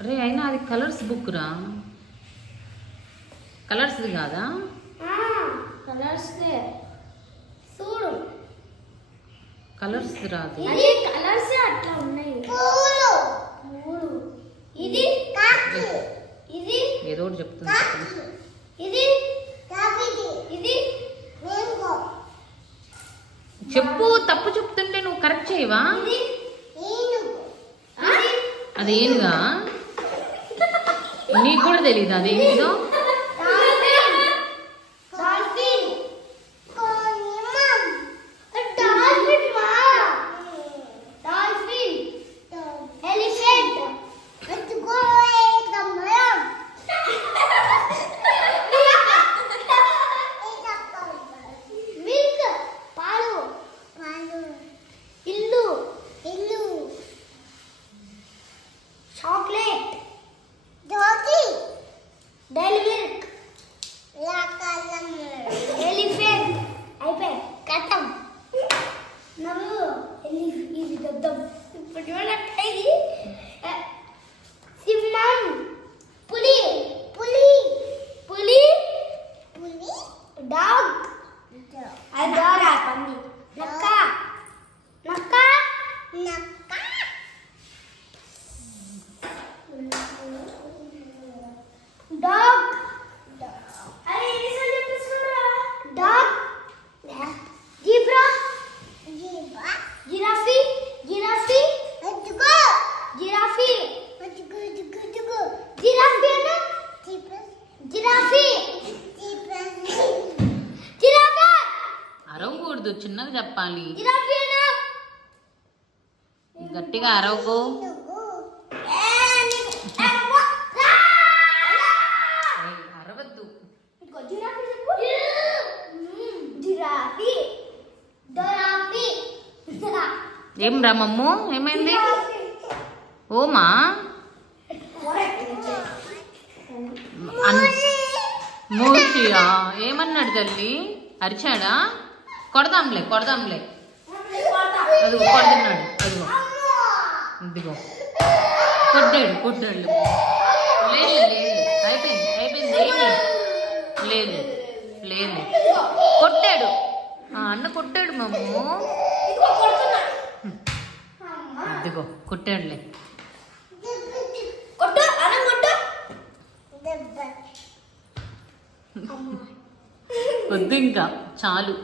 అరే అయినా అది కలర్స్ బుక్ రా, కలర్స్ కాదా? కలర్స్ చూడు, కలర్స్ రాదు, కలర్స్ అట్లా ఉన్నాయి. ఇది ఇది ఏదో ఒకటి చెప్తుంది. ఇది ఇది చెప్పు, తప్పు చెప్తుంటే నువ్వు కరెక్ట్ చేయవా? అదేంటిదా నీకు కూడా తెలీదు అదేంటిదో? చాక్లెట్, డాగి, డైరీ మిల్క్, ఎలిఫెంట్, అయిపోయి కట్టం. నవ్వు ఇది గద్దం. ఇప్పుడు చూడట్టు సింహం, పులి పులి పులి పులి డాగ్, అది డాగ్, పంది, నక్క నక్క నక్క, dog, अरे ये सब जो सुना dog, zebra, giraffe, giraffe, let's go, giraffe, let's go, giraffe है ना, giraffe, giraffe, అరవకూడదు, చిన్నగా చెప్పాలి. giraffe है ना, గట్టిగా అరవకు. ఏం రా మమ్ము, ఏమైంది? ఓమా మూషియా ఏమన్నాడు తల్లి? అరిచాడా? కొడదాంలే కొడదాంలే, అదిగో కొడుతున్నాడు, అదిగో ఇదిగో కొట్టాడు కొట్టాడు. లేదు లేదు, అయిపోయింది అయిపోయింది, ఏమి లేదు లేదు, కొట్టాడు, అన్న కొట్టాడు మమ్ము, ఇదిగో కొట్టాడులే. వద్దు ఇంకా చాలు.